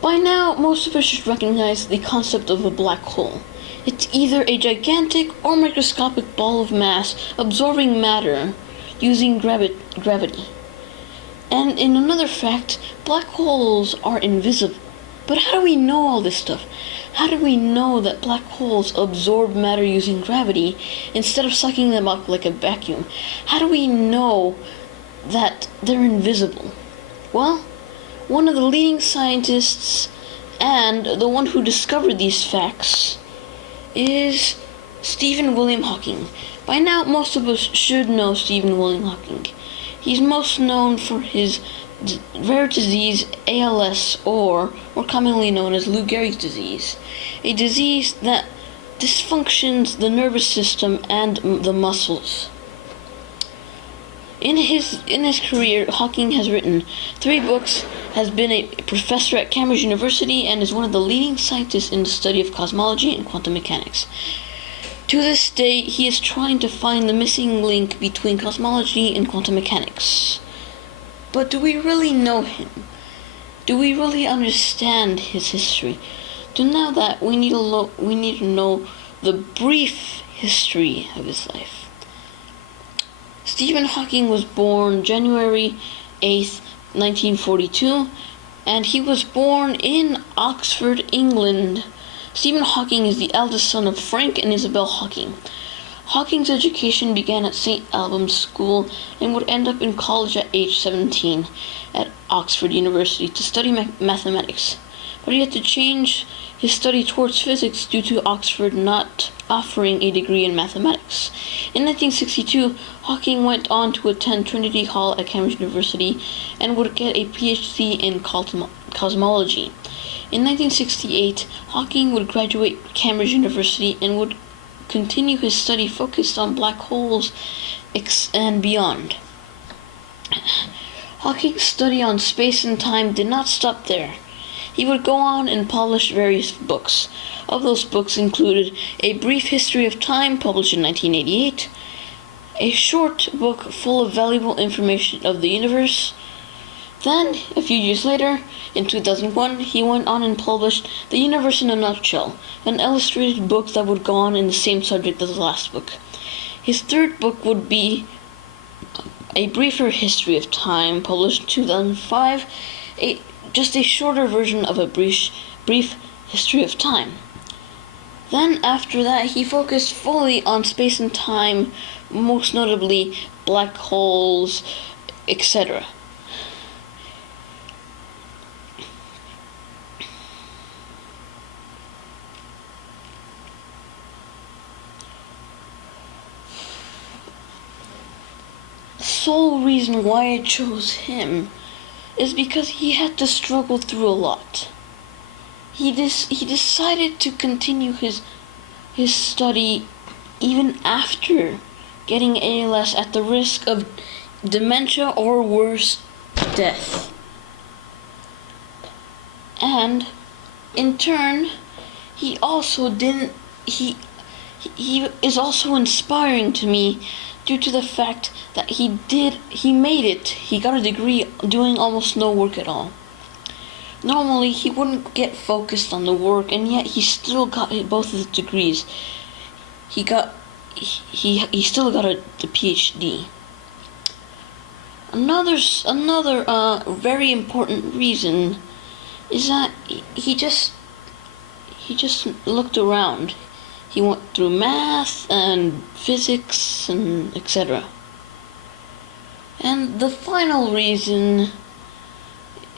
By now, most of us should recognize the concept of a black hole. It's either a gigantic or microscopic ball of mass absorbing matter using gravity. And in another fact, black holes are invisible. But how do we know all this stuff? How do we know that black holes absorb matter using gravity instead of sucking them up like a vacuum? How do we know that they're invisible? Well, one of the leading scientists and the one who discovered these facts is Stephen William Hawking. By now, most of us should know Stephen William Hawking. He's most known for his rare disease ALS, or more commonly known as Lou Gehrig's disease, a disease that dysfunctions the nervous system and the muscles. In his career, Hawking has written 3 books, has been a professor at Cambridge University, and is one of the leading scientists in the study of cosmology and quantum mechanics. To this day, he is trying to find the missing link between cosmology and quantum mechanics. But do we really know him? Do we really understand his history? To know that, we need to know the brief history of his life. Stephen Hawking was born January 8th, 1942, and he was born in Oxford, England. Stephen Hawking is the eldest son of Frank and Isabel Hawking. Hawking's education began at St. Albans School and would end up in college at age 17 at Oxford University to study mathematics. But he had to change his study towards physics due to Oxford not offering a degree in mathematics. In 1962, Hawking went on to attend Trinity Hall at Cambridge University and would get a PhD in cosmology. In 1968, Hawking would graduate Cambridge University and would continue his study focused on black holes and beyond. Hawking's study on space and time did not stop there. He would go on and publish various books. Of those books included A Brief History of Time, published in 1988, a short book full of valuable information of the universe. Then, a few years later, in 2001, he went on and published The Universe in a Nutshell, an illustrated book that would go on in the same subject as the last book. His third book would be A Briefer History of Time, published in 2005, just a shorter version of a brief history of time. Then, after that, he focused fully on space and time, most notably black holes, etc. The sole reason why I chose him is because he had to struggle through a lot. He decided to continue his study even after getting ALS at the risk of dementia or worse, death. And in turn, he is also inspiring to me due to the fact that he made it. He got a degree doing almost no work at all. Normally, he wouldn't get focused on the work, and yet he still got both his degrees. He still got the PhD. Another very important reason is that he just looked around. He went through math and physics and etc. And the final reason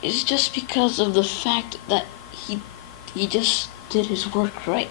is just because of the fact that he just did his work right.